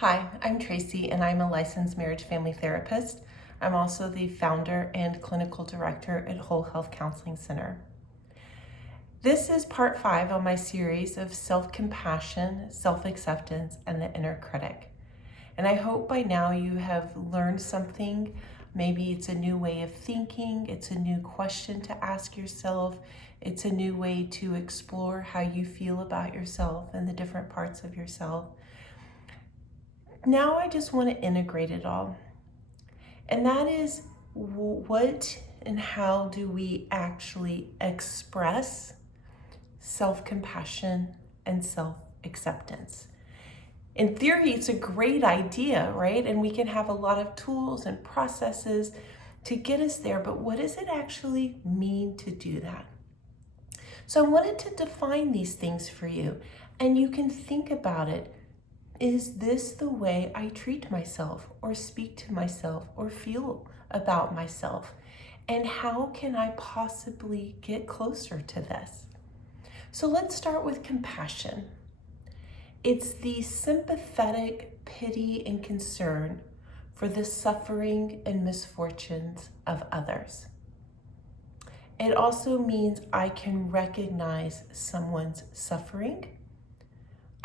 Hi, I'm Tracy and I'm a licensed marriage family therapist. I'm also the founder and clinical director at Whole Health Counseling Center. This is part 5 on my series of self-compassion, self-acceptance, and the inner critic. And I hope by now you have learned something. Maybe it's a new way of thinking, it's a new question to ask yourself, it's a new way to explore how you feel about yourself and the different parts of yourself. Now I just want to integrate it all. And that is, what and how do we actually express self-compassion and self-acceptance? In theory, it's a great idea, right? And we can have a lot of tools and processes to get us there, but what does it actually mean to do that? So I wanted to define these things for you, and you can think about it. Is this the way I treat myself or speak to myself or feel about myself? And how can I possibly get closer to this? So let's start with compassion. It's the sympathetic pity and concern for the suffering and misfortunes of others. It also means I can recognize someone's suffering.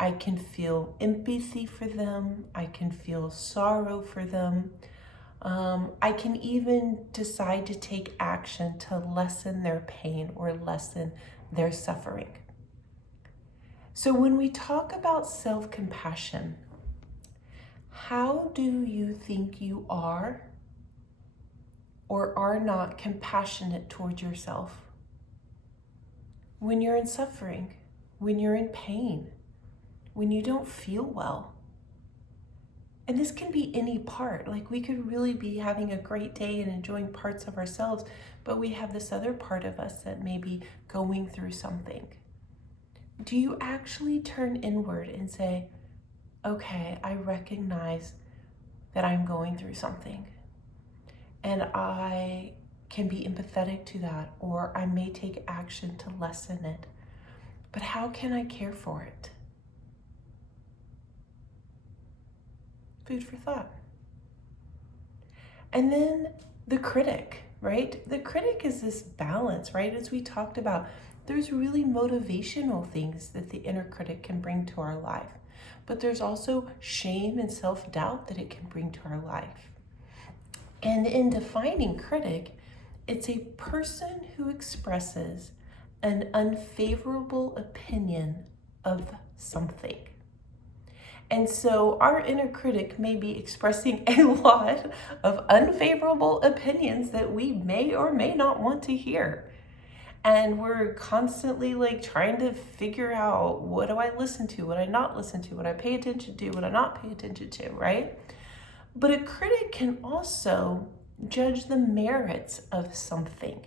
I can feel empathy for them. I can feel sorrow for them. I can even decide to take action to lessen their pain or lessen their suffering. So when we talk about self-compassion, how do you think you are or are not compassionate toward yourself when you're in suffering, when you're in pain, when you don't feel well? And this can be any part. Like, we could really be having a great day and enjoying parts of ourselves, but we have this other part of us that may be going through something. Do you actually turn inward and say, okay, I recognize that I'm going through something and I can be empathetic to that, or I may take action to lessen it, but how can I care for it? Food for thought. And then the critic, right? The critic is this balance, right? As we talked about, there's really motivational things that the inner critic can bring to our life, but there's also shame and self-doubt that it can bring to our life. And in defining critic, it's a person who expresses an unfavorable opinion of something. And so our inner critic may be expressing a lot of unfavorable opinions that we may or may not want to hear. And we're constantly trying to figure out, what do I listen to, what I not listen to, what I pay attention to, what I not pay attention to, right? But a critic can also judge the merits of something,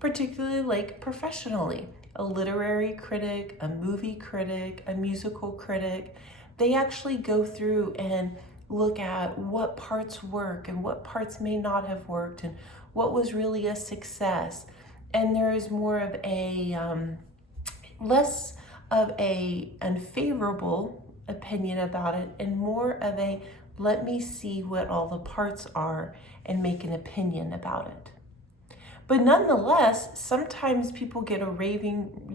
particularly professionally. A literary critic, a movie critic, a musical critic. They actually go through and look at what parts work and what parts may not have worked and what was really a success. And there is more of a, less of a unfavorable opinion about it and more of a, let me see what all the parts are and make an opinion about it. But nonetheless, sometimes people get a raving,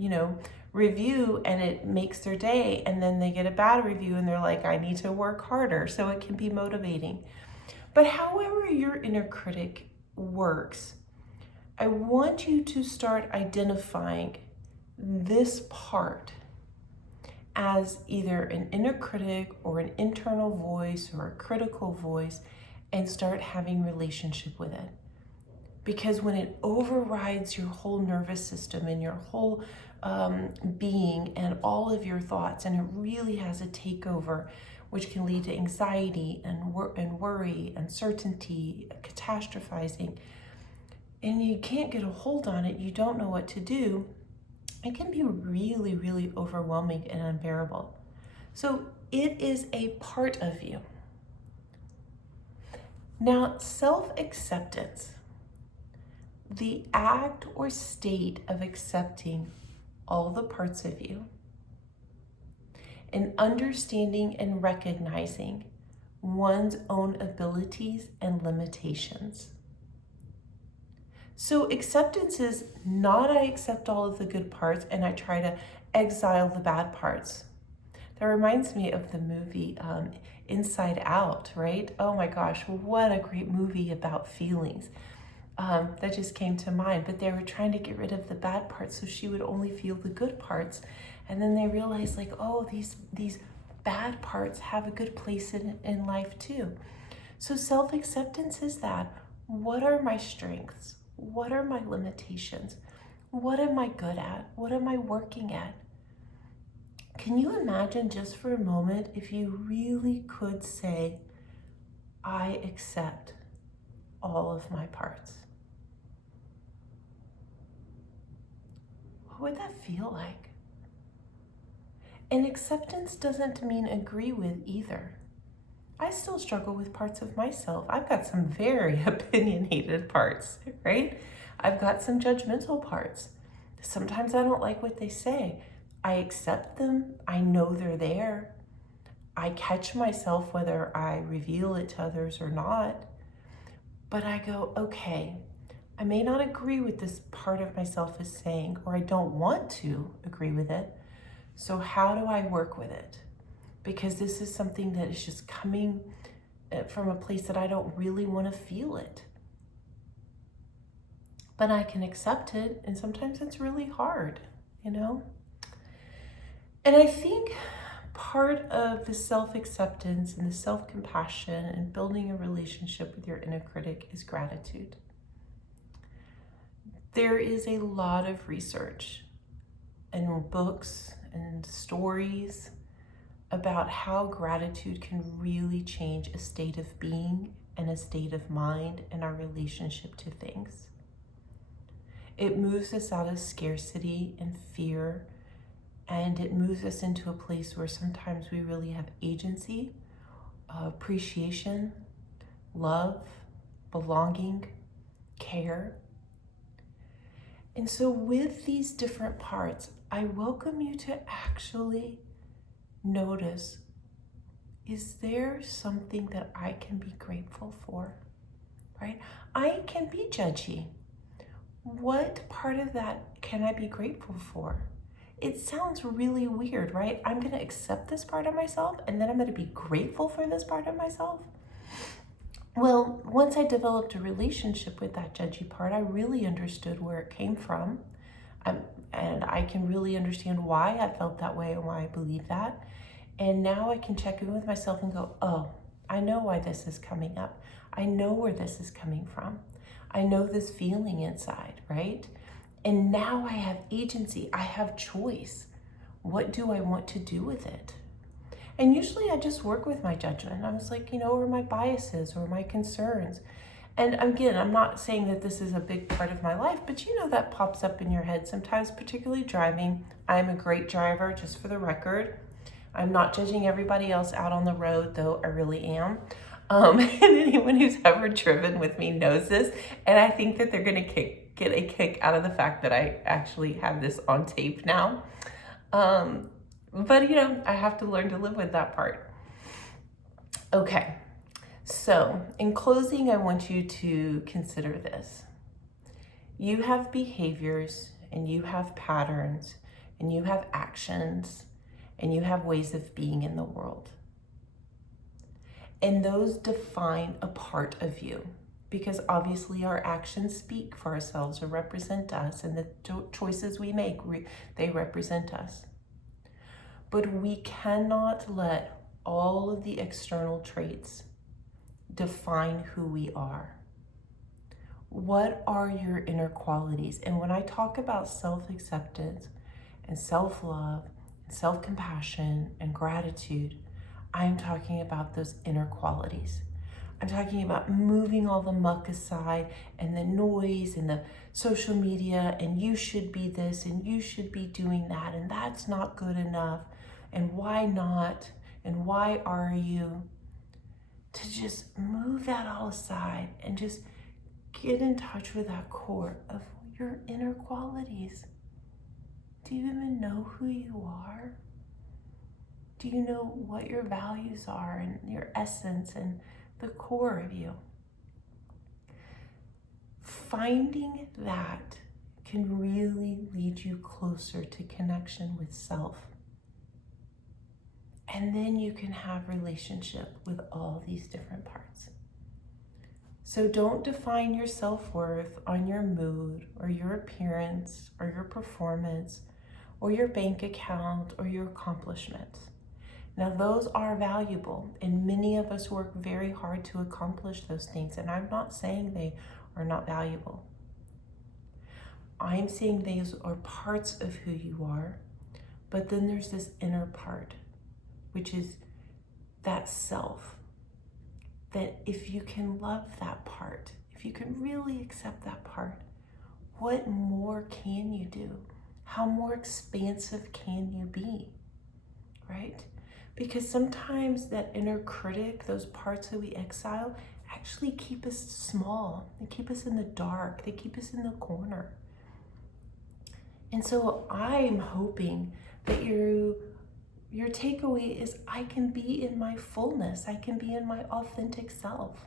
review and it makes their day, and then they get a bad review and they're like, I need to work harder. So it can be motivating. But however your inner critic works, I want you to start identifying this part as either an inner critic or an internal voice or a critical voice, and start having relationship with it. Because when it overrides your whole nervous system and your whole being and all of your thoughts, and it really has a takeover, which can lead to anxiety and worry, uncertainty, catastrophizing, and you can't get a hold on it, you don't know what to do, it can be really, really overwhelming and unbearable. So it is a part of you. Now, self-acceptance, the act or state of accepting all the parts of you and understanding and recognizing one's own abilities and limitations. So acceptance is not I accept all of the good parts and I try to exile the bad parts. That reminds me of the movie Inside Out, right? Oh my gosh, what a great movie about feelings. That just came to mind. But they were trying to get rid of the bad parts so she would only feel the good parts. And then they realized like, oh, these bad parts have a good place in life too. So self-acceptance is that. What are my strengths? What are my limitations? What am I good at? What am I working at? Can you imagine just for a moment if you really could say, I accept all of my parts? What would that feel like? And acceptance doesn't mean agree with either. I still struggle with parts of myself. I've got some very opinionated parts, right? I've got some judgmental parts. Sometimes I don't like what they say. I accept them. I know they're there. I catch myself whether I reveal it to others or not. But I go, okay, I may not agree with this part of myself is saying, or I don't want to agree with it. So how do I work with it? Because this is something that is just coming from a place that I don't really want to feel it. But I can accept it, and sometimes it's really hard, you know? And I think part of the self-acceptance and the self-compassion and building a relationship with your inner critic is gratitude. There is a lot of research and books and stories about how gratitude can really change a state of being and a state of mind and our relationship to things. It moves us out of scarcity and fear, and it moves us into a place where sometimes we really have agency, appreciation, love, belonging, care. And so with these different parts, I welcome you to actually notice, is there something that I can be grateful for, right? I can be judgy. What part of that can I be grateful for? It sounds really weird, right? I'm going to accept this part of myself and then I'm going to be grateful for this part of myself. Well, once I developed a relationship with that judgy part, I really understood where it came from. And I can really understand why I felt that way and why I believe that. And now I can check in with myself and go, oh, I know why this is coming up. I know where this is coming from. I know this feeling inside, right? And now I have agency. I have choice. What do I want to do with it? And usually I just work with my judgment. I was like, or my biases or my concerns. And again, I'm not saying that this is a big part of my life, but that pops up in your head sometimes, particularly driving. I'm a great driver, just for the record. I'm not judging everybody else out on the road, though I really am. And anyone who's ever driven with me knows this. And I think that they're going to get a kick out of the fact that I actually have this on tape now. But I have to learn to live with that part. Okay. So in closing, I want you to consider this. You have behaviors and you have patterns and you have actions and you have ways of being in the world. And those define a part of you, because obviously our actions speak for ourselves or represent us, and the choices we make, they represent us. But we cannot let all of the external traits define who we are. What are your inner qualities? And when I talk about self-acceptance and self-love and self-compassion and gratitude, I'm talking about those inner qualities. I'm talking about moving all the muck aside and the noise and the social media and you should be this and you should be doing that and that's not good enough and why not and why are you? To just move that all aside and just get in touch with that core of your inner qualities. Do you even know who you are? Do you know what your values are and your essence and the core of you? Finding that can really lead you closer to connection with self. And then you can have relationship with all these different parts. So don't define your self-worth on your mood or your appearance or your performance or your bank account or your accomplishments. Now those are valuable, and many of us work very hard to accomplish those things, and I'm not saying they are not valuable. I'm saying these are parts of who you are, but then there's this inner part, which is that self, that if you can love that part, if you can really accept that part, what more can you do? How more expansive can you be, right? Because sometimes that inner critic, those parts that we exile, actually keep us small. They keep us in the dark. They keep us in the corner. And so I'm hoping that your takeaway is I can be in my fullness. I can be in my authentic self.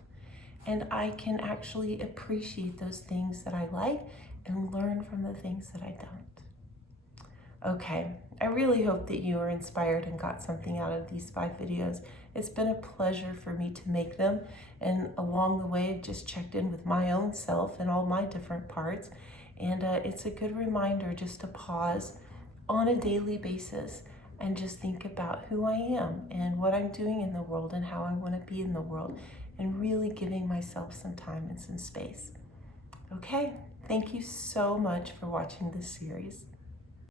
And I can actually appreciate those things that I like and learn from the things that I don't. Okay, I really hope that you are inspired and got something out of these 5 videos. It's been a pleasure for me to make them, and along the way I've just checked in with my own self and all my different parts, and it's a good reminder just to pause on a daily basis and just think about who I am and what I'm doing in the world and how I want to be in the world, and really giving myself some time and some space. Okay, thank you so much for watching this series.